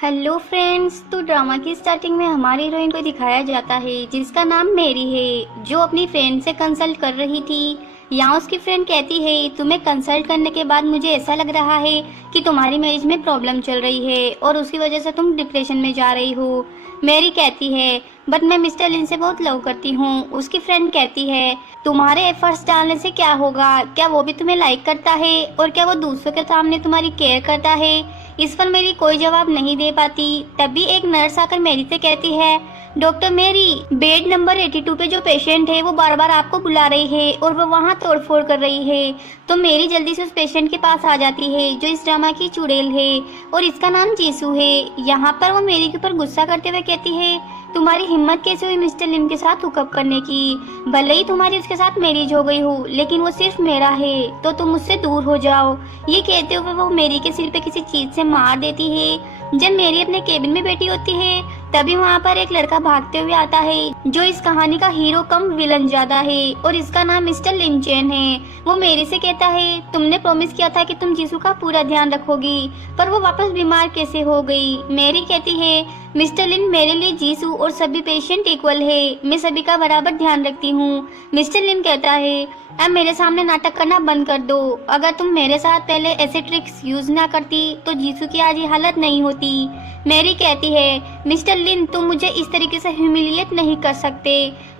Hello friends, तो drama की starting में हमारी हीरोइन को दिखाया जाता है जिसका नाम मेरी है, जो अपनी फ्रेंड से कंसल्ट कर रही थी। यहाँ उसकी फ्रेंड कहती है, तुम्हें कंसल्ट करने के बाद मुझे ऐसा लग रहा है कि तुम्हारी मैरिज में प्रॉब्लम चल रही है और उसकी वजह से तुम डिप्रेशन में जा रही हो। मेरी कहती है, बट मैं मिस्टर लिन से बहुत लव करती हूँ। उसकी फ्रेंड कहती है, तुम्हारे एफर्ट्स डालने से क्या होगा, क्या वो भी तुम्हें लाइक करता है और क्या वो दूसरों के सामने तुम्हारी केयर करता है। इस पर मेरी कोई जवाब नहीं दे पाती। तभी एक नर्स आकर मेरी से कहती है, डॉक्टर मेरी, बेड नंबर 82 पे जो पेशेंट है वो बार बार आपको बुला रही है और वो वहाँ तोड़फोड़ कर रही है। तो मेरी जल्दी से उस पेशेंट के पास आ जाती है जो इस ड्रामा की चुड़ैल है और इसका नाम जीसू है। यहाँ पर वो मेरी के ऊपर गुस्सा करते हुए कहती है, तुम्हारी हिम्मत कैसे हुई मिस्टर लिम के साथ हुकअप करने की। भले ही तुम्हारी उसके साथ मैरिज हो गई हो, लेकिन वो सिर्फ मेरा है, तो तुम मुझसे दूर हो जाओ। ये कहते हुए वो मेरी के सिर पे किसी चीज से मार देती है। जब मेरी अपने केबिन में बैठी होती है तभी वहाँ पर एक लड़का भागते हुए आता है जो इस कहानी का हीरो कम विलन ज्यादा है और इसका नाम मिस्टर लिन चेन है। वो मेरी से कहता है, तुमने प्रॉमिस किया था कि तुम जीसू का पूरा ध्यान रखोगी, पर वो वापस बीमार कैसे हो गई। मेरी कहती है, मिस्टर लिन, मेरे लिए जीसू और सभी पेशेंट इक्वल है, मैं सभी का बराबर ध्यान रखती हूँ। मिस्टर लिन कहता है, अब मेरे सामने नाटक करना बंद कर दो। अगर तुम मेरे साथ पहले ऐसे ट्रिक्स यूज ना करती तो जीसू की आज ये हालत नहीं होती। मेरी कहती है, मिस्टर लिन, तुम मुझे इस तरीके से ह्यूमिलिएट नहीं कर सकते।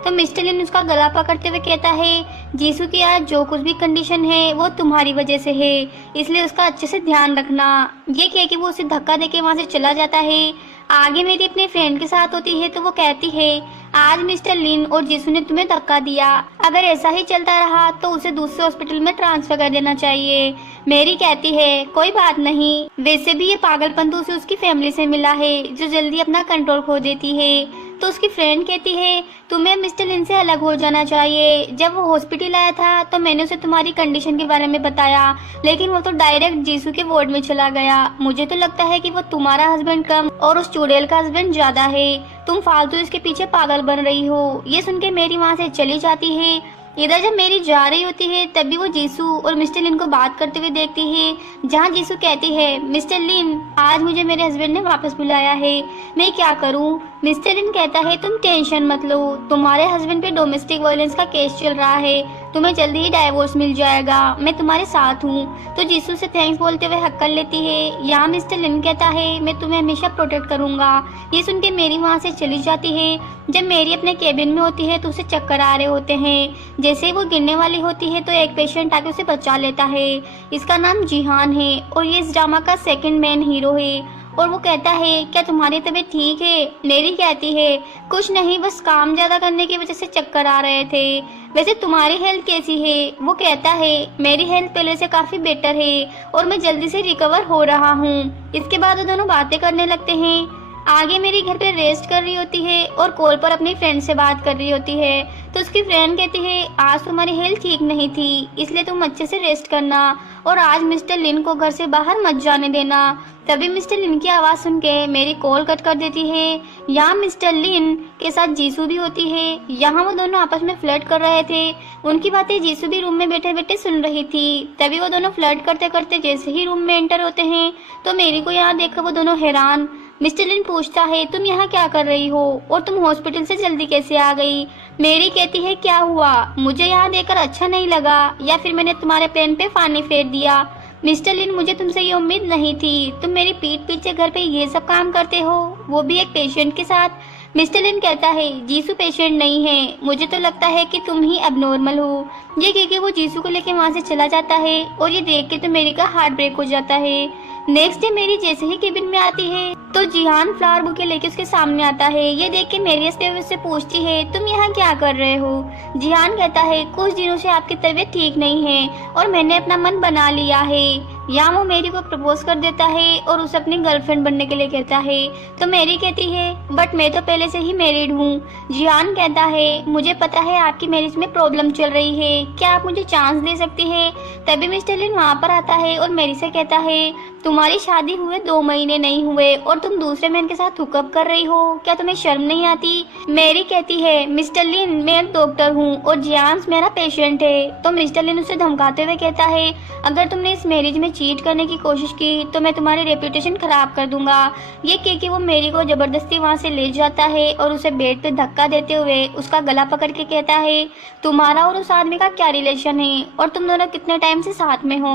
तो मिस्टर लिन उसका गला पकड़ते हुए कहता है, जीसू की आज जो कुछ भी कंडीशन है वो तुम्हारी वजह से है, इसलिए उसका अच्छे से ध्यान रखना। ये कह के वो उसे धक्का देके वहाँ से चला जाता है। आगे मेरी अपने फ्रेंड के साथ होती है तो वो कहती है, आज मिस्टर लिन और जीसू ने तुम्हें धक्का दिया, अगर ऐसा ही चलता रहा तो उसे दूसरे हॉस्पिटल में ट्रांसफर कर देना चाहिए। मेरी कहती है, कोई बात नहीं, वैसे भी ये पागलपन तो उसे उसकी फैमिली से मिला है जो जल्दी अपना कंट्रोल खो देती है। तो उसकी फ्रेंड कहती है, तुम्हें मिस्टर लिन से अलग हो जाना चाहिए। जब वो हॉस्पिटल आया था तो मैंने उसे तुम्हारी कंडीशन के बारे में बताया, लेकिन वो तो डायरेक्ट जीसू के वार्ड में चला गया। मुझे तो लगता है कि वो तुम्हारा हस्बैंड कम और उस चुड़ैल का हस्बैंड ज्यादा है। तुम फालतू इसके पीछे पागल बन रही हो। ये सुन के मेरी वहाँ से चली जाती है। इधर जब मेरी जा रही होती है तभी वो जीसू और मिस्टर लिन को बात करते हुए देखती है, जहाँ जीसू कहती है, मिस्टर लिन, आज मुझे मेरे हस्बैंड ने वापस बुलाया है, मैं क्या करूँ। मिस्टर लिन कहता है, तुम टेंशन मत लो, तुम्हारे हस्बैंड पे डोमेस्टिक वायलेंस का केस चल रहा है, तुम्हें जल्दी ही डाइवोर्स मिल जाएगा, मैं तुम्हारे साथ हूँ। तो जीसू से थैंक्स बोलते हुए हक कर लेती है। यहाँ मिस्टर लिन कहता है, मैं तुम्हें हमेशा प्रोटेक्ट करूंगा। ये सुन के मेरी वहाँ से चली जाती है। जब मेरी अपने केबिन में होती है तो उसे चक्कर आ रहे होते हैं। जैसे ही वो गिरने वाली होती है तो एक पेशेंट आके उसे बचा लेता है। इसका नाम जिहान है और ये इस ड्रामा का सेकंड मेन हीरो है। और वो कहता है, क्या तुम्हारी तबीयत ठीक है। मेरी कहती है, कुछ नहीं, बस काम ज्यादा करने की वजह से चक्कर आ रहे थे। वैसे तुम्हारी हेल्थ कैसी है। वो कहता है, मेरी हेल्थ पहले से काफी बेटर है और मैं जल्दी से रिकवर हो रहा हूँ। इसके बाद वो दोनों बातें करने लगते हैं। आगे मेरी घर पे रेस्ट कर रही होती है और कॉल पर अपनी फ्रेंड से बात कर रही होती है। तो उसकी फ्रेंड कहती है, आज तुम्हारी हेल्थ ठीक नहीं थी, इसलिए तुम अच्छे से रेस्ट करना और आज मिस्टर लिन को घर से बाहर मत जाने देना। तभी मिस्टर लिन की आवाज सुन के मेरी कॉल कट कर देती है। यहाँ मिस्टर लिन के साथ जीसू भी होती है। यहाँ वो दोनों आपस में फ्लर्ट कर रहे थे। उनकी बातें जीसू भी रूम में बैठे बैठे सुन रही थी। तभी वो दोनों फ्लर्ट करते करते जैसे ही रूम में एंटर होते हैं तो मेरी को यहाँ देखकर वो दोनों हैरान। मिस्टर लिन पूछता है, तुम यहाँ क्या कर रही हो और तुम हॉस्पिटल से जल्दी कैसे आ गई। मेरी कहती है, क्या हुआ, मुझे यहाँ देखकर अच्छा नहीं लगा या फिर मैंने तुम्हारे प्लान पे पानी फेर दिया। मिस्टर लिन, मुझे तुमसे ये उम्मीद नहीं थी, तुम मेरी पीठ पीछे घर पे ये सब काम करते हो, वो भी एक पेशेंट के साथ। मिस्टर लिन कहता है, जीसू पेशेंट नहीं है, मुझे तो लगता है कि तुम ही अबनॉर्मल हो। ये कह के वो जीसू को लेके वहाँ से चला जाता है और ये देख के तो मेरी का हार्ट ब्रेक हो जाता है। नेक्स्ट डे मेरी जैसे ही केबिन में आती है तो जिहान फ्लावर बुके लेके उसके सामने आता है। ये देख के मेरी उससे पूछती है, तुम यहाँ क्या कर रहे हो। जिहान कहता है, कुछ दिनों से आपकी तबीयत ठीक नहीं है और मैंने अपना मन बना लिया है। यहाँ वो मेरी को प्रपोज कर देता है और उसे अपनी गर्लफ्रेंड बनने के लिए कहता है। तो मेरी कहती है, बट मैं तो पहले से ही मैरिड हूँ। जिहान कहता है, मुझे पता है आपकी मैरिज में प्रॉब्लम चल रही है, क्या आप मुझे चांस दे सकती है। तभी मिस्टर लिन वहाँ पर आता है और मेरी से कहता है, तुम्हारी शादी हुए 2 महीने नहीं हुए और तुम दूसरे मैन के साथ हुकअप कर रही हो, क्या तुम्हें शर्म नहीं आती। मेरी कहती है, मिस्टर लिन, मैं एक डॉक्टर हूँ और जिहान मेरा पेशेंट है। तो मिस्टर लिन उसे धमकाते हुए कहता है, अगर तुमने इस मैरिज में चीट करने की कोशिश की तो मैं तुम्हारी रेपुटेशन खराब कर दूंगा। ये कह के वो मेरी को जबरदस्ती वहाँ से ले जाता है और उसे बेड पे धक्का देते हुए उसका गला पकड़ के कहता है, तुम्हारा और उस आदमी का क्या रिलेशन है और तुम दोनों कितने टाइम से साथ में हो।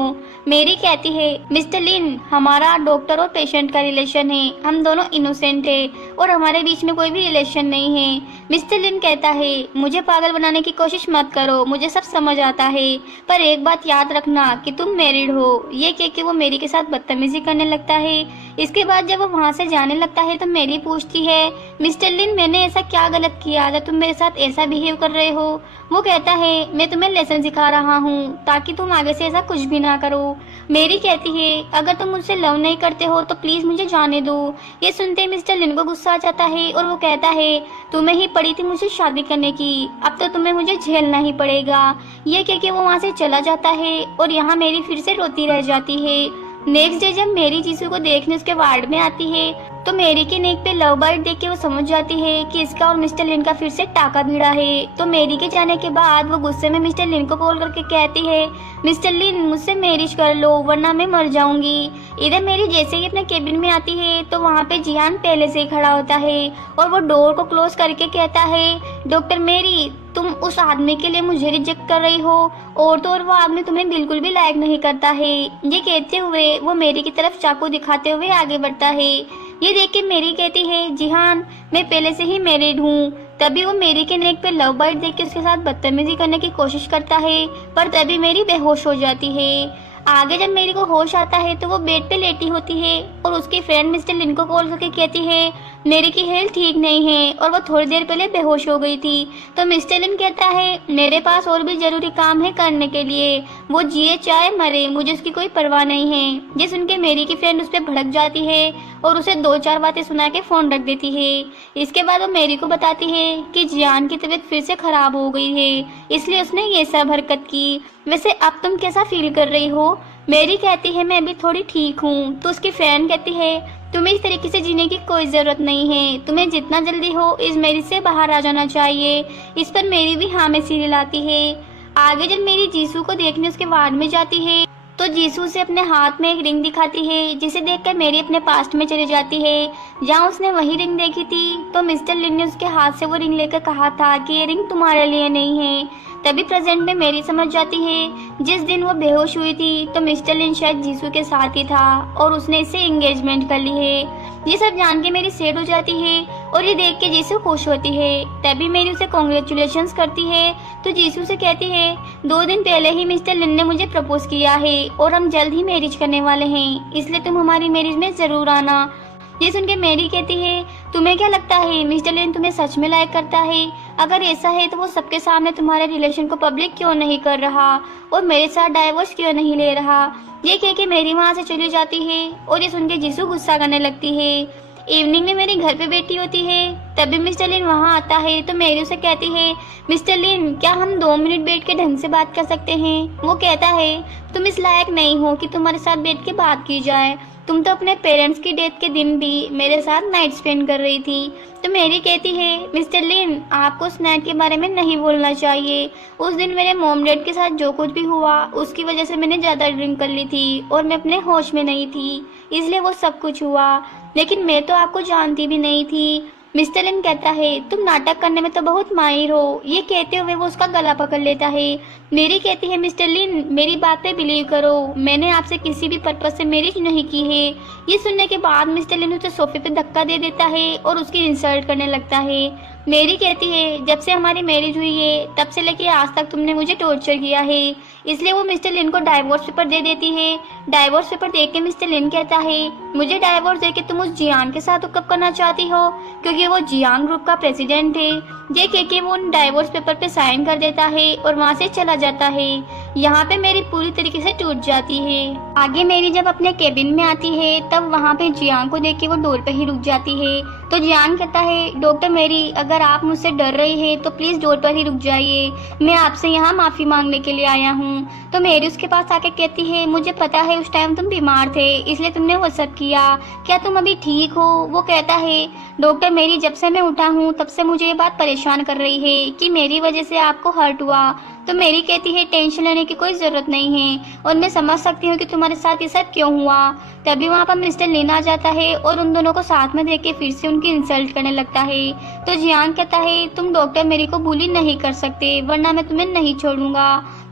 मेरी कहती है, मिस्टर लिन, हमारा डॉक्टर और पेशेंट का रिलेशन है, हम दोनों इनोसेंट है और हमारे बीच में कोई भी रिलेशन नहीं है। मिस्टर लिन कहता है, मुझे पागल बनाने की कोशिश मत करो, मुझे सब समझ आता है, पर एक बात याद रखना कि तुम मैरिड हो। ये कह के वो मेरी के साथ बदतमीजी करने लगता है। इसके बाद जब वो वहाँ से जाने लगता है तो मेरी पूछती है, मिस्टर लिन, मैंने ऐसा क्या गलत किया जो तुम मेरे साथ ऐसा बिहेव कर रहे हो। वो कहता है, मैं तुम्हें लेसन सिखा रहा हूँ ताकि तुम आगे से ऐसा कुछ भी ना करो। मेरी कहती है, अगर तुम मुझसे लव नहीं करते हो तो प्लीज मुझे जाने दो। ये सुनते ही मिस्टर लिन को गुस्सा आ जाता है और वो कहता है, तुम्हें ही पड़ी थी मुझसे शादी करने की, अब तो तुम्हें मुझे झेलना ही पड़ेगा। ये कह के वो वहाँ से चला जाता है और यहाँ मेरी फिर से रोती रह जाती है। नेक्स्ट डे जब मेरी जीसू को देखने उसके वार्ड में आती है तो मेरी के नेक पे लव बर्ड देख के वो समझ जाती है कि इसका और मिस्टर लिन का फिर से टाका भिड़ा है। तो मेरी के जाने के बाद वो गुस्से में मिस्टर लिन को कॉल करके कहती है, मिस्टर लिन, मुझसे मैरिज कर लो वरना मैं मर जाऊंगी। इधर मेरी जैसे ही अपने केबिन में आती है तो वहाँ पे जियान पहले से ही खड़ा होता है और वो डोर को क्लोज करके कहता है, डॉक्टर मेरी, तुम उस आदमी के लिए मुझे रिजेक्ट कर रही हो और तो और वो आदमी तुम्हें बिल्कुल भी लायक नहीं करता है। ये कहते हुए वो मेरी की तरफ चाकू दिखाते हुए आगे बढ़ता है। ये देख के मेरी कहती है, जिहान, मैं पहले से ही मैरिड हूँ। तभी वो मेरी के नेक पे लव बर्ड देख के उसके साथ बदतमीजी करने की कोशिश करता है, पर तभी मेरी बेहोश हो जाती है। आगे जब मेरी को होश आता है तो वो बेड पे लेटी होती है और उसकी फ्रेंड मिस्टर लिन को कॉल करके कहती है, मेरी की हेल्थ ठीक नहीं है और वो थोड़ी देर पहले बेहोश हो गई थी। तो मिस्टर लिन कहता है, मेरे पास और भी जरूरी काम है करने के लिए, वो जिए चाहे मरे, मुझे उसकी कोई परवाह नहीं है। ये सुन के मेरी की फ्रेंड उस पर भड़क जाती है और उसे 2-4 बातें सुना के फोन रख देती है। इसके बाद वो मेरी को बताती है कि जियान की तबीयत फिर से खराब हो गई है, इसलिए उसने ये सब हरकत की। वैसे अब तुम कैसा फील कर रही हो। मेरी कहती है, मैं अभी थोड़ी ठीक हूँ। तो उसकी फ्रेंड कहती है, तुम्हें इस तरीके से जीने की कोई जरूरत नहीं है, तुम्हें जितना जल्दी हो इस मैरिज से बाहर आ जाना चाहिए। इस पर मेरी भी हाँ में सिर हिलाती है। आगे जब मेरी जीसू को देखने उसके वार्ड में जाती है तो जीसू से अपने हाथ में एक रिंग दिखाती है, जिसे देखकर मेरी अपने पास्ट में चली जाती है जहाँ उसने वही रिंग देखी थी। तो मिस्टर लिन ने उसके हाथ से वो रिंग लेकर कहा था कि ये रिंग तुम्हारे लिए नहीं है। तभी प्रेजेंट में मेरी समझ जाती है, जिस दिन वो बेहोश हुई थी तो मिस्टर लिन शायद जीसू के साथ ही था और उसने इससे एंगेजमेंट कर ली है। ये सब जान के मेरी सेड हो जाती है और ये देख के जीसू खुश होती है। तभी मेरी उसे कॉन्ग्रेचुलेशंस करती है तो जीसू से कहती है, 2 दिन पहले ही मिस्टर लिन ने मुझे प्रपोज किया है और हम जल्द ही मैरिज करने वाले हैं, इसलिए तुम हमारी मैरिज में जरूर आना। ये सुन के मेरी कहती है, तुम्हें क्या लगता है मिस्टर लिन तुम्हें सच में लायक करता है? अगर ऐसा है तो वो सबके सामने तुम्हारे रिलेशन को पब्लिक क्यों नहीं कर रहा और मेरे साथ डाइवोर्स क्यों नहीं ले रहा। ये कह के मेरी वहाँ से चली जाती है और ये सुन के जीसू गुस्सा करने लगती है। इवनिंग में मेरी घर पे बैठी होती है, तभी मिस्टर लिन वहाँ आता है तो मेरी उसे कहती है, मिस्टर लिन, क्या हम 2 मिनट बैठ के ढंग से बात कर सकते हैं। वो कहता है, तुम इस लायक नहीं हो कि तुम्हारे साथ बैठ के बात की जाए, तुम तो अपने पेरेंट्स की डेथ के दिन भी मेरे साथ नाइट स्पेंड कर रही थी। तो मेरी कहती है, मिस्टर लिन, आपको उस नाइट के बारे में नहीं बोलना चाहिए। उस दिन मेरे मॉम डैड के साथ जो कुछ भी हुआ उसकी वजह से मैंने ज़्यादा ड्रिंक कर ली थी और मैं अपने होश में नहीं थी, इसलिए वो सब कुछ हुआ, लेकिन मैं तो आपको जानती भी नहीं थी। मिस्टर लिन कहता है, तुम नाटक करने में तो बहुत माहिर हो। ये कहते हुए वो उसका गला पकड़ लेता है। मेरी कहती है, मिस्टर लिन, मेरी बात पे बिलीव करो, मैंने आपसे किसी भी पर्पज से मैरिज नहीं की है। ये सुनने के बाद मिस्टर लिन उसे सोफे पे धक्का दे देता है और उसकी इंसल्ट करने लगता है। मेरी कहती है, जब से हमारी मैरिज हुई है तब से लेके आज तक तुमने मुझे टॉर्चर किया है, इसलिए वो मिस्टर लिन को डाइवोर्स पेपर दे देती है। डाइवोर्स पेपर देख के मिस्टर लिन कहता है, मुझे डाइवोर्स देके तुम उस जियान के साथ हुक्कप करना चाहती हो क्योंकि वो जियान ग्रुप का प्रेसिडेंट है। ये कह के वो उन डाइवोर्स पेपर पे साइन कर देता है और वहाँ से चला जाता है। यहाँ पे मेरी पूरी तरीके से टूट जाती है। आगे मेरी जब अपने केबिन में आती है तब वहाँ पे जियान को देख के वो डोर पे ही रुक जाती है। तो जियान कहता है, डॉक्टर मेरी, अगर आप मुझसे डर रही है तो प्लीज डोर पर ही रुक जाइए, मैं आपसे यहाँ माफी मांगने के लिए आया हूँ। तो मेरी उसके पास आके कहती है, मुझे पता है उस टाइम तुम बीमार थे इसलिए तुमने वो सब किया, क्या तुम अभी ठीक हो। वो कहता है, डॉक्टर मेरी, जब से मैं उठा हूँ तब से मुझे ये बात परेशान कर रही है कि मेरी वजह से आपको हर्ट हुआ। तो मेरी कहती है टेंशन लेने की कोई जरूरत नहीं है और मैं समझ सकती हूँ कि तुम्हारे साथ ये सब क्यों हुआ। तभी वहाँ पर मिस्टर लिन आ जाता है और उन दोनों को साथ में देख के फिर से उनकी इंसल्ट करने लगता है। तो जियांग कहता है तुम डॉक्टर मेरी को बुली नहीं कर सकते वरना मैं तुम्हें नहीं छोड़ूंगा।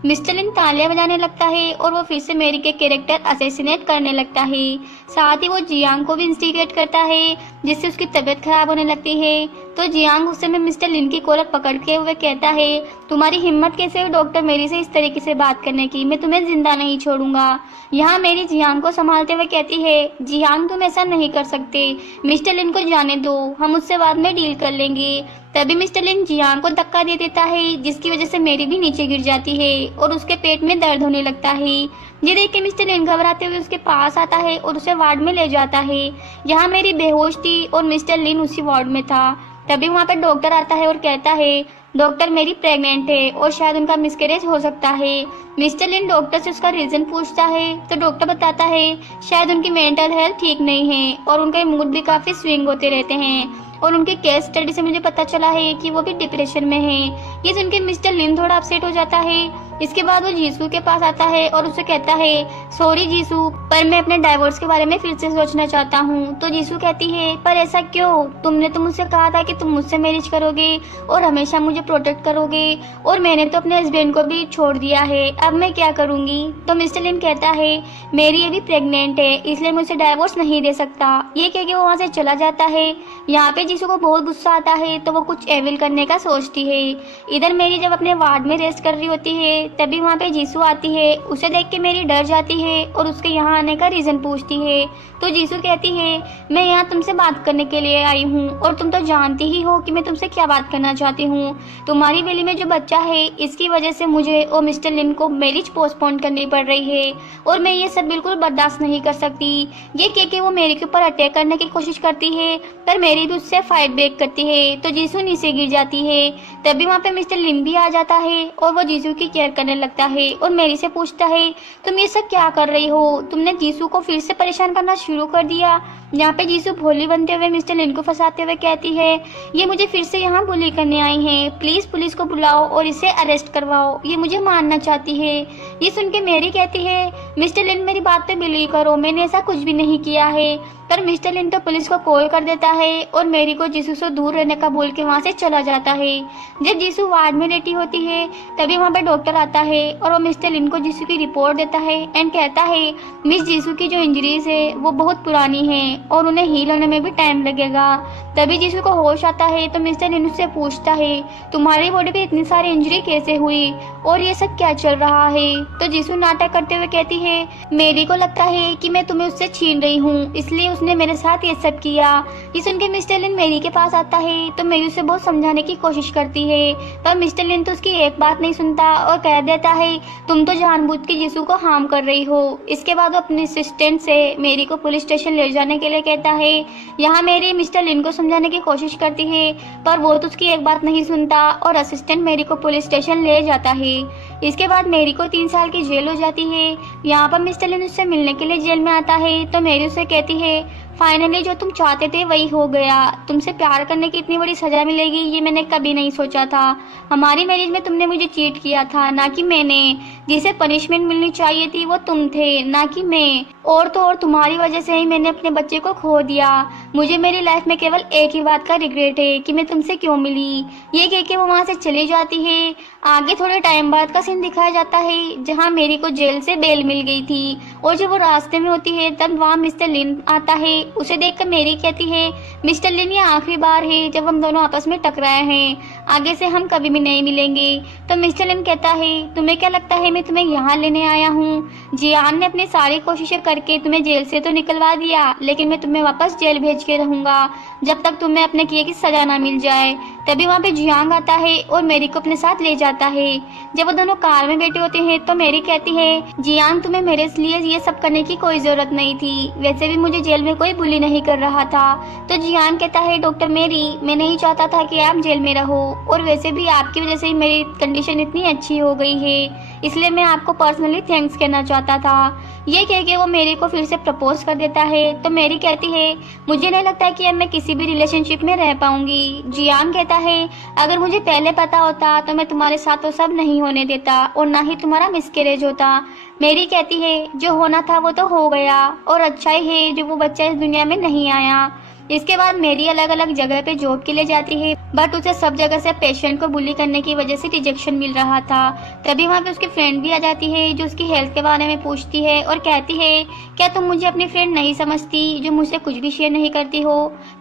मिस्टर लिन तालियां बजाने लगता है और वो फिर से मेरी के कैरेक्टर असैसिनेट करने लगता है। साथ ही वो जियांग को भी इंस्टिगेट करता है जिससे उसकी तबीयत खराब होने लगती है। तो जियांग उस समय मिस्टर लिन की कॉलर पकड़ते हुए कहता है तुम्हारी हिम्मत कैसे हुई डॉक्टर मेरी से इस तरीके से बात करने की, मैं तुम्हें जिंदा नहीं छोड़ूंगा। यहाँ मेरी जियांग को संभालते हुए कहती है जियांग तुम ऐसा नहीं कर सकते, मिस्टर लिन को जाने दो, हम उससे बाद में डील कर लेंगे। तभी मिस्टर लिन जियांग को धक्का दे देता है जिसकी वजह से मेरी भी नीचे गिर जाती है और उसके पेट में दर्द होने लगता है। ये देख के मिस्टर लिन घबराते हुए उसके पास आता है और उसे वार्ड में ले जाता है। यहाँ मेरी बेहोश थी और मिस्टर लिन उसी वार्ड में था। तभी वहाँ पे डॉक्टर आता है और कहता है डॉक्टर मेरी प्रेग्नेंट है और शायद उनका मिसकैरेज हो सकता है। मिस्टर लिन डॉक्टर से उसका रीजन पूछता है तो डॉक्टर बताता है शायद उनकी मेंटल हेल्थ ठीक नहीं है और उनके मूड भी काफी स्विंग होते रहते हैं और उनके केस स्टडी से मुझे पता चला है कि वो भी डिप्रेशन में है। ये सुन के मिस्टर लिन थोड़ा अपसेट हो जाता है। इसके बाद वो जीसू के पास आता है और उसे कहता है सॉरी जीसू, पर मैं अपने डाइवोर्स के बारे में फिर से सोचना चाहता हूँ। तो जीसू कहती है पर ऐसा क्यों, तुमने तो मुझसे कहा था कि तुम मुझसे मैरिज करोगे और हमेशा मुझे प्रोटेक्ट करोगे और मैंने तो अपने हस्बैंड को भी छोड़ दिया है, अब मैं क्या करूंगी। तो मिस्टर लिन कहता है मेरी अभी प्रेग्नेंट है इसलिए मुझसे डाइवोर्स नहीं दे सकता। ये कह के वो वहाँ से चला जाता है। यहाँ पे जीसू को बहुत गुस्सा आता है तो वो कुछ एविल करने का सोचती है। इधर मेरी जब अपने वार्ड में रेस्ट कर रही होती है तभी वहाँ पे जीसू आती है। उसे देख के मेरी डर जाती है और उसके यहाँ आने का रीजन पूछती है। तो जीसू कहती है मैं यहाँ तुमसे बात करने के लिए आई हूँ और तुम तो जानती ही हो कि मैं तुमसे क्या बात करना चाहती हूँ। तुम्हारी बेली में जो बच्चा है इसकी वजह से मुझे और मिस्टर लिन को मैरिज पोस्टपोन करनी पड़ रही है और मैं ये सब बिल्कुल बर्दाश्त नहीं कर सकती। ये कह के वो मेरी के ऊपर अटैक करने की कोशिश करती है पर मेरी भी उससे फाइट बैक करती है तो जीसू नीचे गिर जाती है। तभी वहाँ पे मिस्टर लिन भी आ जाता है और वो जीसू की केयर करने लगता है और मेरी से पूछता है तुम ये सब क्या कर रही हो, तुमने जीसू को फिर से परेशान करना शुरू कर दिया। यहाँ पे जीसू भोली बनते हुए मिस्टर लिन को फंसाते हुए कहती है ये मुझे फिर से यहाँ बुली करने आई हैं, प्लीज पुलिस को बुलाओ और इसे अरेस्ट करवाओ, ये मुझे मारना चाहती है। ये सुन के मेरी कहती है मिस्टर लिन मेरी बात पे बिलीव करो, मैंने ऐसा कुछ भी नहीं किया है। पर मिस्टर लिन तो पुलिस को कॉल कर देता है और मेरी को जीसू से दूर रहने का बोल के वहाँ से चला जाता है। जब जीसू वार्ड में लेटी होती है तभी वहाँ पे डॉक्टर आता है और वो मिस्टर लिन को जीसू की रिपोर्ट देता है एंड कहता है मिस जीसू की जो इंजरीज है वो बहुत पुरानी है और उन्हें हील होने में भी टाइम लगेगा। तभी जीसू को होश आता है तो मिस्टर लिन उससे पूछता है तुम्हारी बॉडी पे इतनी सारी इंजरी कैसे हुई और ये सब क्या चल रहा है। तो जीसू नाटक करते हुए कहती है मेरी को लगता है कि मैं तुम्हें उससे छीन रही हूँ इसलिए उसने मेरे साथ ये सब किया। ये सुन के मिस्टर लिन मेरी के पास आता है तो मेरी उसे बहुत समझाने की कोशिश करती है पर मिस्टर लिन तो उसकी एक बात नहीं सुनता और कह देता है तुम तो जानबूझ के जीसू को हार्म कर रही हो। इसके बाद वो अपने असिस्टेंट से मेरी को पुलिस स्टेशन ले जाने के लिए कहता है। यहाँ मेरी मिस्टर लिन को समझाने की कोशिश करती है पर वो तो उसकी एक बात नहीं सुनता और असिस्टेंट मेरी को पुलिस स्टेशन ले जाता है। इसके बाद मेरी को 3 साल की जेल हो जाती है। यहाँ पर मिस्टर लिन उससे मिलने के लिए जेल में आता है तो मेरी उसे कहती है फाइनली जो तुम चाहते थे वही हो गया, तुमसे प्यार करने की इतनी बड़ी सजा मिलेगी ये मैंने कभी नहीं सोचा था। हमारी मैरिज में तुमने मुझे चीट किया था ना कि मैंने, जिसे पनिशमेंट मिलनी चाहिए थी वो तुम थे ना कि मैं। और तो और तुम्हारी वजह से ही मैंने अपने बच्चे को खो दिया। मुझे मेरी लाइफ में केवल एक ही बात का रिग्रेट है कि मैं तुमसे क्यों मिली। ये कह के वो वहाँ से चली जाती है। आगे थोड़े टाइम बाद का सीन दिखाया जाता है जहाँ मेरी को जेल से बेल मिल गई थी और जब वो रास्ते में होती है तब वहाँ मिस्टर लिन आता है। उसे देखकर मेरी कहती है मिस्टर लिन ये आखिरी बार है जब हम दोनों आपस में टकराए हैं, आगे से हम कभी भी नहीं मिलेंगे। तो मिस्टर लिन कहता है तुम्हें क्या लगता है मैं तुम्हें यहाँ लेने आया हूँ। जियान ने अपनी सारी कोशिशें करके तुम्हें जेल से तो निकलवा दिया लेकिन मैं तुम्हें वापस जेल भेज के रहूंगा जब तक तुम्हें अपने किए की सजा ना मिल जाए। तभी वहाँ पे जियांग आता है और मेरी को अपने साथ ले जाता है। जब वो दोनों कार में बैठे होते हैं तो मेरी कहती है जियांग तुम्हें मेरे लिए ये सब करने की कोई जरूरत नहीं थी, वैसे भी मुझे जेल में कोई बुली नहीं कर रहा था। तो जियांग कहता है डॉक्टर मेरी, मैं नहीं चाहता था कि आप जेल में रहो और वैसे भी आपकी वजह से ही मेरी कंडीशन इतनी अच्छी हो गई है। इसलिए मैं आपको पर्सनली थैंक्स कहना चाहता था। ये कह के वो मेरी को फिर से प्रपोज कर देता है। तो मेरी कहती है मुझे नहीं लगता है कि अब मैं किसी भी रिलेशनशिप में रह पाऊंगी। जियांग कहता है अगर मुझे पहले पता होता तो मैं तुम्हारे साथ वो सब नहीं होने देता और ना ही तुम्हारा मिसकैरेज होता। मेरी कहती है जो होना था वो तो हो गया और अच्छा ही है जो वो बच्चा इस दुनिया में नहीं आया। इसके बाद मेरी अलग अलग जगह पे जॉब के लिए जाती है, बट उसे सब जगह से पेशेंट को बुली करने की वजह से रिजेक्शन मिल रहा था। तभी वहाँ पे उसकी फ्रेंड भी आ जाती है जो उसकी हेल्थ के बारे में पूछती है और कहती है क्या तुम मुझे अपनी फ्रेंड नहीं समझती जो मुझसे कुछ भी शेयर नहीं करती हो।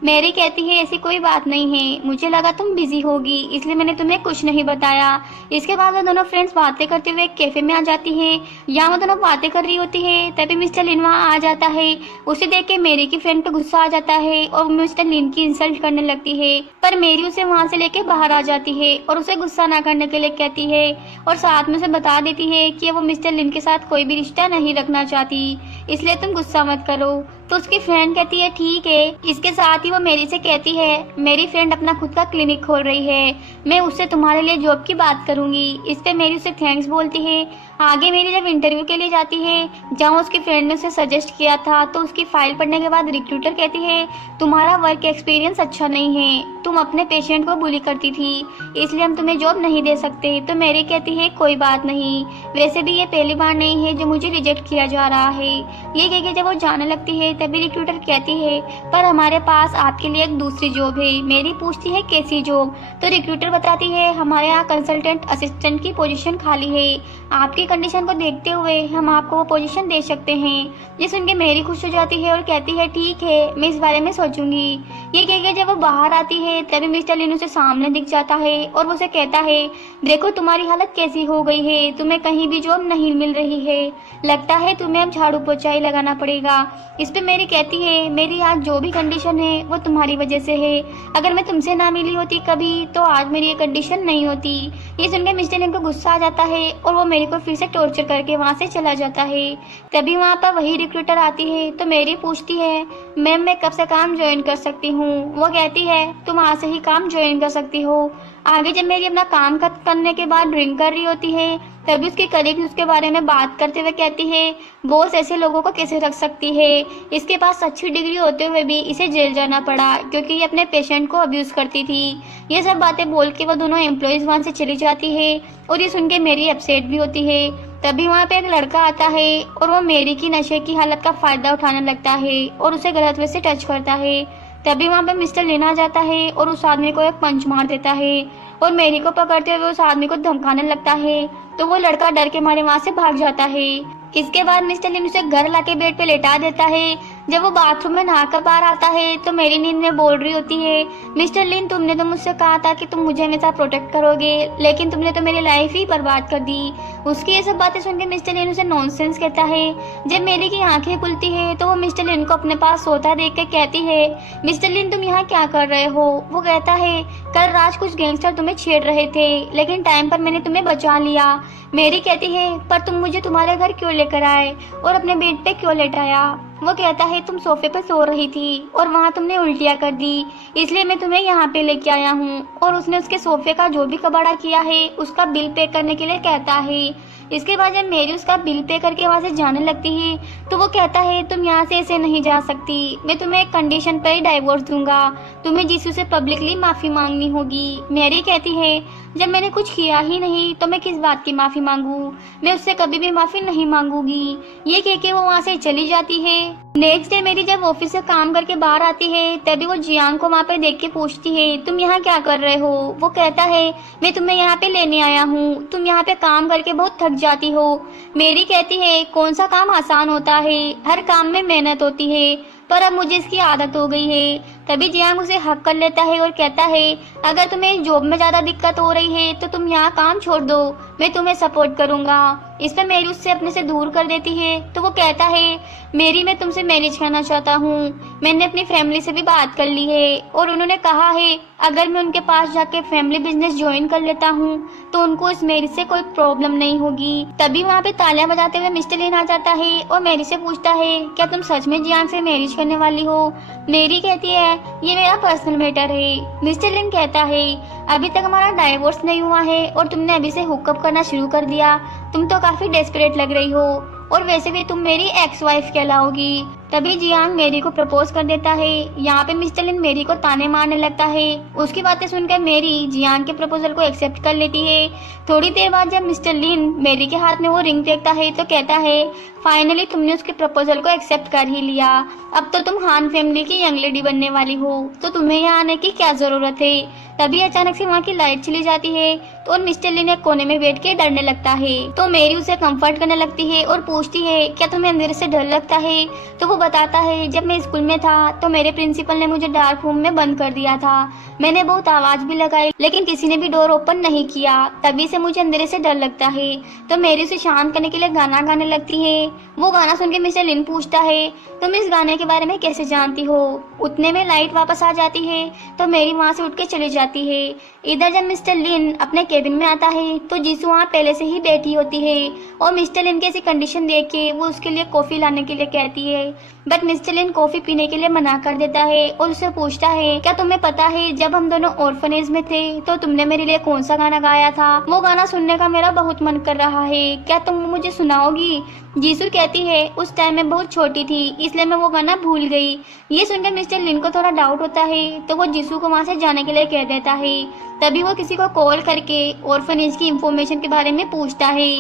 मेरी कहती है ऐसी कोई बात नहीं है, मुझे लगा तुम बिजी होगी इसलिए मैंने तुम्हें कुछ नहीं बताया। इसके बाद वो दोनों फ्रेंड्स बातें करते हुए एक कैफे में आ जाती है। यहाँ वो दोनों बातें कर रही होती है तभी मिस्टर लिन वहाँ आ जाता है। उसे देख के मेरी की फ्रेंड पे गुस्सा आ जाता है और मिस्टर लिन की इंसल्ट करने लगती है, पर मेरी उसे वहाँ से लेके बाहर आ जाती है और उसे गुस्सा ना करने के लिए कहती है और साथ में उसे बता देती है कि वो मिस्टर लिन के साथ कोई भी रिश्ता नहीं रखना चाहती, इसलिए तुम गुस्सा मत करो। तो उसकी फ्रेंड कहती है ठीक है। इसके साथ ही वो मेरी से कहती है मेरी फ्रेंड अपना खुद का क्लिनिक खोल रही है, मैं उससे तुम्हारे लिए जॉब की बात करूंगी। इस पे मेरी उसे थैंक्स बोलती है। आगे मेरी जब इंटरव्यू के लिए जाती है जहाँ उसकी फ्रेंड ने उसे सजेस्ट किया था, तो उसकी फाइल पढ़ने के बाद रिक्रूटर कहती है तुम्हारा वर्क एक्सपीरियंस अच्छा नहीं है, तुम अपने पेशेंट को बुली करती थी इसलिए हम तुम्हें जॉब नहीं दे सकते। तो मेरी कहती है कोई बात नहीं, वैसे भी ये पहली बार नहीं है जो मुझे रिजेक्ट किया जा रहा है। ये कह के जब वो जाने लगती है तभी रिक्रूटर कहती है पर हमारे पास आपके लिए एक दूसरी जॉब है। मेरी पूछती है कैसी जॉब, तो रिक्रूटर बताती है हमारे यहाँ कंसल्टेंट असिस्टेंट की पोजीशन खाली है, आपकी कंडीशन को देखते हुए हम आपको वो पोजीशन दे सकते हैं। ये सुन के मेरी खुश हो जाती है और कहती है ठीक है मैं इस बारे में सोचूंगी। ये कह के जब वो बाहर आती है तभी मिस्टर लिन उसे सामने दिख जाता है और वो उसे कहता है देखो तुम्हारी हालत कैसी हो गई है, तुम्हें कहीं भी जॉब नहीं मिल रही है, लगता है तुम्हें अब झाड़ू पोछा ही लगाना पड़ेगा। इस पे मेरी कहती है मेरी आज जो भी कंडीशन है वो तुम्हारी वजह से है, अगर मैं तुमसे ना मिली होती कभी तो आज मेरी ये कंडीशन नहीं होती। ये सुनकर मिस्टर लिन को गुस्सा आ जाता है और वो मेरी को फिर से टॉर्चर करके वहाँ से चला जाता है। तभी वहाँ पर वही रिक्रूटर आती है तो मेरी पूछती है मैम मैं कब से काम ज्वाइन कर सकती हूँ। वो कहती है तुम आज से ही काम ज्वाइन कर सकती हो। आगे जब मेरी अपना काम खत्म करने के बाद ड्रिंक कर रही होती है तभी उसकी कलीग उसके बारे में बात करते हुए कहती है बॉस ऐसे लोगों को कैसे रख सकती है, इसके पास अच्छी डिग्री होते हुए भी इसे जेल जाना पड़ा क्योंकि ये अपने पेशेंट को अब्यूज करती थी। ये सब बातें बोल के वो दोनों एम्प्लॉयज वहाँ से चली जाती है और ये सुन के मेरी अपसेट भी होती है। तभी वहाँ पे एक लड़का आता है और वो मेरी की नशे की हालत का फायदा उठाने लगता है और उसे गलत वे से टच करता है। तभी वहाँ पे मिस्टर लिन आ जाता है और उस आदमी को एक पंच मार देता है और मेरी को पकड़ते हुए उस आदमी को धमकाने लगता है। तो वो लड़का डर के मारे वहाँ से भाग जाता है। इसके बाद मिस्टर लिन उसे घर लाके बेड पे लेटा देता है। जब वो बाथरूम में नहाकर बाहर आता है तो मेरी नींद में बोल रही होती है मिस्टर लिन तुमने तो मुझसे कहा था कि तुम मुझे हमेशा प्रोटेक्ट करोगे, लेकिन तुमने तो मेरी लाइफ ही बर्बाद कर दी। उसकी ये सब बातें सुनकर मिस्टर लिन उसे नॉनसेंस कहता है। जब मेरी की आंखें खुलती है तो वो मिस्टर लिन को अपने पास सोता देख कर कहती है मिस्टर लिन तुम यहाँ क्या कर रहे हो। वो कहता है कल रात कुछ गैंगस्टर तुम्हें छेड़ रहे थे लेकिन टाइम पर मैंने तुम्हें बचा लिया। मेरी कहती है पर तुम मुझे तुम्हारे घर क्यों लेकर आए और अपने बेड पे क्यों लेटाया। वो कहता है तुम सोफे पर सो रही थी और वहाँ तुमने उल्टियाँ कर दी इसलिए मैं तुम्हें यहाँ पे लेके आया हूँ। और उसने उसके सोफे का जो भी कबाड़ा किया है उसका बिल पे करने के लिए कहता है। इसके बाद जब मेरी उसका बिल पे करके वहाँ से जाने लगती है तो वो कहता है तुम यहाँ से ऐसे नहीं जा सकती, मैं तुम्हें एक कंडीशन पर ही डाइवोर्स दूंगा, तुम्हें जीसू से पब्लिकली माफी मांगनी होगी। मैरी कहती है जब मैंने कुछ किया ही नहीं तो मैं किस बात की माफी मांगू, मैं उससे कभी भी माफी नहीं मांगूंगी। ये कह के वो वहाँ से चली जाती है। नेक्स्ट डे मेरी जब ऑफिस से काम करके बाहर आती है तभी वो जियांग को वहाँ पे देख के पूछती है तुम यहाँ क्या कर रहे हो। वो कहता है मैं तुम्हें यहाँ पे लेने आया हूँ, तुम यहाँ पे काम करके बहुत थक जाती हो। मेरी कहती है कौन सा काम आसान होता है, हर काम में मेहनत होती है, पर अब मुझे इसकी आदत हो गई है। तभी जियांग उसे हक कर लेता है और कहता है अगर तुम्हें जॉब में ज्यादा दिक्कत हो रही है तो तुम यहाँ काम छोड़ दो, मैं तुम्हें सपोर्ट करूंगा। इस पर मेरी उससे अपने से दूर कर देती है तो वो कहता है मेरी मैं तुमसे मैरिज करना चाहता हूँ, मैंने अपनी फैमिली से भी बात कर ली है और उन्होंने कहा है अगर मैं उनके पास जाके फैमिली बिजनेस ज्वाइन कर लेता हूँ तो उनको इस मैरिज से कोई प्रॉब्लम नहीं होगी। तभी वहाँ पे तालियां बजाते हुए मिस्टर लिन आ जाता है और मेरी से पूछता है क्या तुम सच में जियांग से मैरिज करने वाली हो। मेरी कहती है ये मेरा पर्सनल मैटर है। मिस्टर लिन कहता कहता है अभी तक हमारा डाइवोर्स नहीं हुआ है और तुमने अभी से हुकअप करना शुरू कर दिया। तुम तो काफी डेस्परेट लग रही हो और वैसे भी तुम मेरी एक्स वाइफ कहलाओगी। तभी जियांग मेरी को प्रपोज कर देता है। यहाँ पे मिस्टर लिन मेरी को ताने मारने लगता है। उसकी बातें सुनकर मेरी जियांग के प्रपोजल को एक्सेप्ट कर लेती है। थोड़ी देर बाद जब मिस्टर लिन मेरी के हाथ में वो रिंग देखता है तो कहता है फाइनली तुमने उसके प्रपोजल को एक्सेप्ट कर ही लिया। अब तो तुम हान फैमिली की यंग लेडी बनने वाली हो, तो तुम्हें यहाँ आने की क्या जरूरत है। तभी अचानक से वहाँ की लाइट चली जाती है तो मिस्टर लिन एक कोने में बैठ के डरने लगता है। तो मेरी उसे कंफर्ट करने लगती है और पूछती है क्या तुम्हें अंधेरे से डर लगता है। तो वो बताता है जब मैं स्कूल में था तो मेरे प्रिंसिपल ने मुझे डार्क रूम में बंद कर दिया था। मैंने बहुत आवाज भी लगाई लेकिन किसी ने भी डोर ओपन नहीं किया। तभी से मुझे अंधेरे से डर लगता है। तो मेरी उसे शांत करने के लिए गाना गाने लगती है। वो गाना सुन के मिस्टर लिन पूछता है तुम इस गाने के बारे में कैसे जानती हो। उतने में लाइट वापस आ जाती है तो मेरी वहाँ से उठ के चली जाती है। इधर जब मिस्टर लिन अपने केबिन में आता है तो जीसू वहाँ पहले से ही बैठी होती है और मिस्टर लिन की ऐसी कंडीशन देख के वो उसके लिए कॉफी लाने के लिए कहती है। बट मिस्टर लिन कॉफी पीने के लिए मना कर देता है और उसे पूछता है क्या तुम्हें पता है जब हम दोनों ऑर्फनेज में थे तो तुमने मेरे लिए कौन सा गाना गाया था। वो गाना सुनने का मेरा बहुत मन कर रहा है, क्या तुम मुझे सुनाओगी। जीसू कहती है उस टाइम मैं बहुत छोटी थी इसलिए मैं वो गाना भूल गई। ये सुनकर मिस्टर लिन को थोड़ा डाउट होता है तो वो जीसू को वहाँ से जाने के लिए कह देता है। तभी वो किसी को कॉल करके ऑर्फनेज की इंफॉर्मेशन के बारे में पूछता है।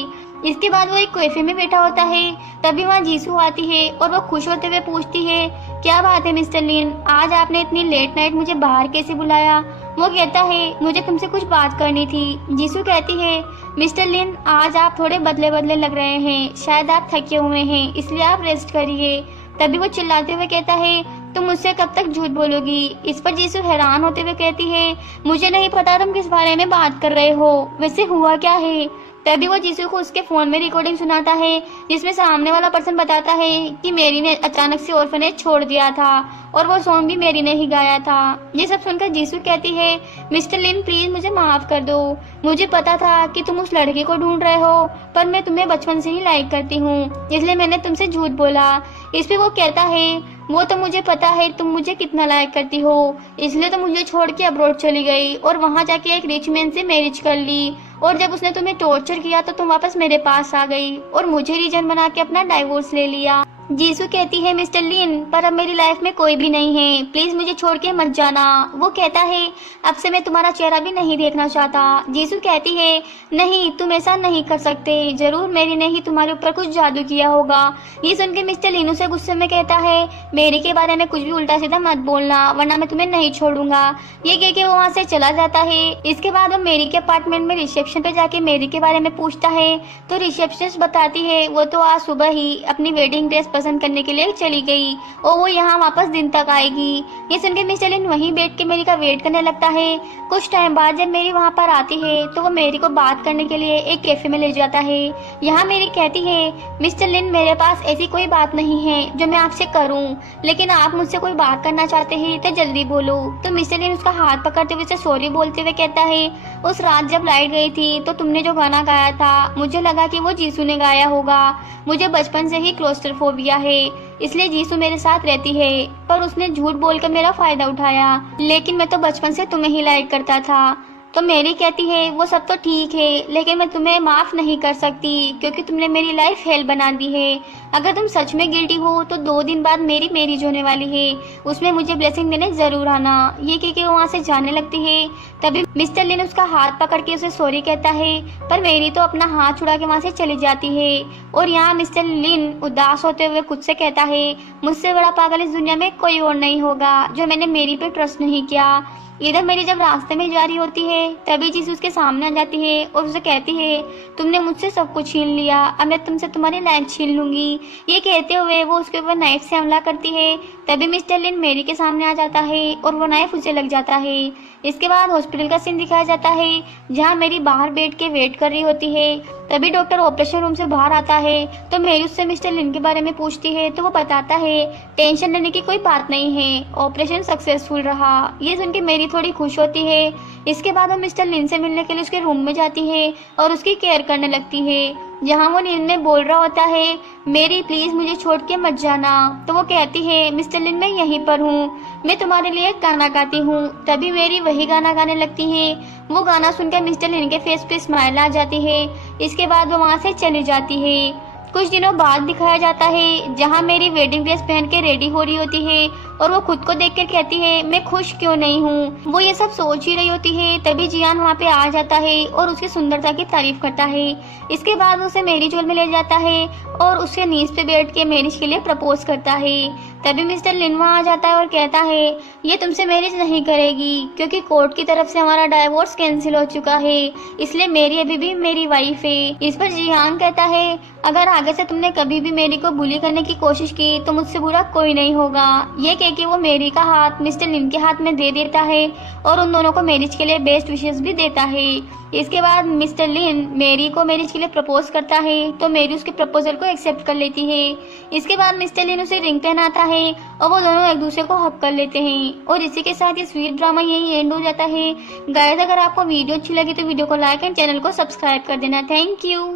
इसके बाद वो एक कैफे में बैठा होता है। तभी वहाँ जीसू आती है और वो खुश होते हुए पूछती है क्या बात है मिस्टर लिन, आज आपने इतनी लेट नाइट मुझे बाहर कैसे बुलाया। वो कहता है मुझे तुमसे कुछ बात करनी थी। जीसू कहती है मिस्टर लिन आज आप थोड़े बदले बदले लग रहे हैं, शायद आप थके हुए हैं इसलिए आप रेस्ट करिए। तभी वो चिल्लाते हुए कहता है तुम मुझसे कब तक झूठ बोलोगी। इस पर जीसू हैरान होते हुए कहती है मुझे नहीं पता तुम किस बारे में बात कर रहे हो, वैसे हुआ क्या है। तभी वो जीसू को उसके फोन में रिकॉर्डिंग सुनाता है जिसमें सामने वाला पर्सन बताता है कि मेरी ने अचानक से ऑर्फनेज छोड़ दिया था और वो सॉन्ग भी मेरी ने ही गाया था। ये सब सुनकर जीसू कहती है मिस्टर लिन प्लीज मुझे माफ कर दो, मुझे पता था कि तुम उस लड़के को ढूंढ रहे हो पर मैं तुम्हें बचपन से ही लाइक करती हूँ इसलिए मैंने तुमसे झूठ बोला। इस पे वो कहता है वो तो मुझे पता है तुम मुझे कितना लाइक करती हो इसलिए तो मुझे छोड़ के अब्रॉड चली गई और वहाँ जाके एक रिच मैन से मैरिज कर ली और जब उसने तुम्हें टॉर्चर किया तो तुम वापस मेरे पास आ गई और मुझे रीजन बना के अपना डाइवोर्स ले लिया। जीसू कहती है मिस्टर लिन पर अब मेरी लाइफ में कोई भी नहीं है, प्लीज मुझे छोड़ के मत जाना। वो कहता है अब से मैं तुम्हारा चेहरा भी नहीं देखना चाहता। जीसू कहती है नहीं तुम ऐसा नहीं कर सकते, जरूर मेरी ने ही तुम्हारे ऊपर कुछ जादू किया होगा। ये सुन के मिस्टर लिन उसे गुस्से में कहता है मेरी के बारे में कुछ भी उल्टा सीधा मत बोलना वरना मैं तुम्हें नहीं छोड़ूंगा। ये कह के वो वहाँ से चला जाता है। इसके बाद वो मेरी के अपार्टमेंट में रिसेप्शन पे जाके मेरी के बारे में पूछता है तो रिसेप्शनिस्ट बताती है वो तो आज सुबह ही अपनी वेडिंग ड्रेस पसंद करने के लिए चली गई और वो यहाँ वापस दिन तक आएगी। ये सुनकर मिस्टर लिन वहीं बैठ के मेरी का वेट करने लगता है। कुछ टाइम बाद जब मेरी वहाँ पर आती है तो वो मेरी को बात करने के लिए एक कैफे में ले जाता है। यहाँ मेरी कहती है मिस्टर लिन मेरे पास ऐसी कोई बात नहीं है जो मैं आपसे करूँ, लेकिन आप मुझसे कोई बात करना चाहते हैं तो जल्दी बोलो। तो मिस्टर लिन उसका हाथ पकड़ते हुए सॉरी बोलते हुए कहता है उस रात जब लाइट गई थी तो तुमने जो गाना गाया था मुझे लगा कि वो जीसू ने गाया होगा। मुझे बचपन से ही क्लोस्ट्रोफोबिया है इसलिए जीसू मेरे साथ रहती है पर उसने झूठ बोलकर मेरा फायदा उठाया, लेकिन मैं तो बचपन से तुम्हें ही लाइक करता था। तो मेरी कहती है वो सब तो ठीक है लेकिन मैं तुम्हें माफ नहीं कर सकती क्योंकि तुमने मेरी लाइफ हेल बना दी है। अगर तुम सच में गिल्टी हो तो 2 दिन बाद मेरी मैरिज होने वाली है, उसमें मुझे ब्लेसिंग देने जरूर आना। ये कह के वो वहाँ से जाने लगती है। तभी मिस्टर लिन उसका हाथ पकड़ के उसे सॉरी कहता है पर मेरी तो अपना हाथ छुड़ा के वहाँ से चली जाती है। और यहाँ मिस्टर लिन उदास होते हुए खुद से कहता है मुझसे बड़ा पागल इस दुनिया में कोई और नहीं होगा जो मैंने मेरी पे ट्रस्ट नहीं किया। इधर मेरी जब रास्ते में जा रही होती है तभी जीसू उसके सामने आ जाती है और उसे कहती है तुमने मुझसे सब कुछ छीन लिया, अब मैं तुमसे तुम्हारी लाइफ छीन लूंगी। ये कहते हुए वो उसके ऊपर नाइफ से हमला करती है। तभी मिस्टर लिन मेरी के सामने आ जाता है और वो नाइफ उसे लग जाता है। इसके बाद हॉस्पिटल का सीन दिखाया जाता है जहाँ मेरी बाहर बैठ के वेट कर रही होती है। तभी डॉक्टर ऑपरेशन रूम से बाहर आता है तो मेरी उससे मिस्टर लिन के बारे में पूछती है तो वो बताता है टेंशन लेने की कोई बात नहीं है, ऑपरेशन सक्सेसफुल रहा। ये सुन के मेरी थोड़ी खुश होती है। इसके बाद वो मिस्टर लिन से मिलने के लिए उसके रूम में जाती है और उसकी केयर करने लगती है। जहाँ वो लिन ने बोल रहा होता है मेरी प्लीज मुझे छोड़ के मत जाना, तो वो कहती है मिस्टर लिन मैं यहीं पर हूँ, मैं तुम्हारे लिए एक गाना गाती हूँ। तभी मेरी वही गाना गाने लगती है। वो गाना सुनकर मिस्टर लिन के फेस पे स्माइल आ जाती है। इसके बाद वो वहाँ से चली जाती है। कुछ दिनों बाद दिखाया जाता है जहाँ मेरी वेडिंग ड्रेस पहन के रेडी हो रही होती है और वो खुद को देखकर कहती है मैं खुश क्यों नहीं हूँ। वो ये सब सोच ही रही होती है तभी जियान वहाँ पे आ जाता है और उसकी सुंदरता की तारीफ करता है। इसके बाद उसे मैरिज हॉल में ले जाता है और उसके नीज पे बैठ के मैरिज के लिए प्रपोज करता है। तभी मिस्टर लिन वहाँ आ जाता है और कहता है ये तुमसे मैरिज नहीं करेगी क्योंकि कोर्ट की तरफ से हमारा डाइवोर्स कैंसिल हो चुका है, इसलिए मेरी अभी भी मेरी वाइफ है। इस पर जिहान कहता है अगर आगे से तुमने कभी भी मेरी को बुली करने की कोशिश की तो मुझसे बुरा कोई नहीं होगा। ये कह के वो मेरी का हाथ मिस्टर लिन के हाथ में दे देता है और उन दोनों को मैरिज के लिए बेस्ट विशेस भी देता है। इसके बाद मिस्टर लिन मेरी को मैरिज के लिए प्रपोज करता है तो मेरी उसके प्रपोजल को एक्सेप्ट कर लेती है। इसके बाद मिस्टर लिन उसे रिंग पहनाता है और वो दोनों एक दूसरे को हक कर लेते हैं और इसी के साथ ये स्वीट ड्रामा यही एंड हो जाता है। गाइस अगर आपको वीडियो अच्छी लगी तो वीडियो को लाइक एंड चैनल को सब्सक्राइब कर देना। Thank you.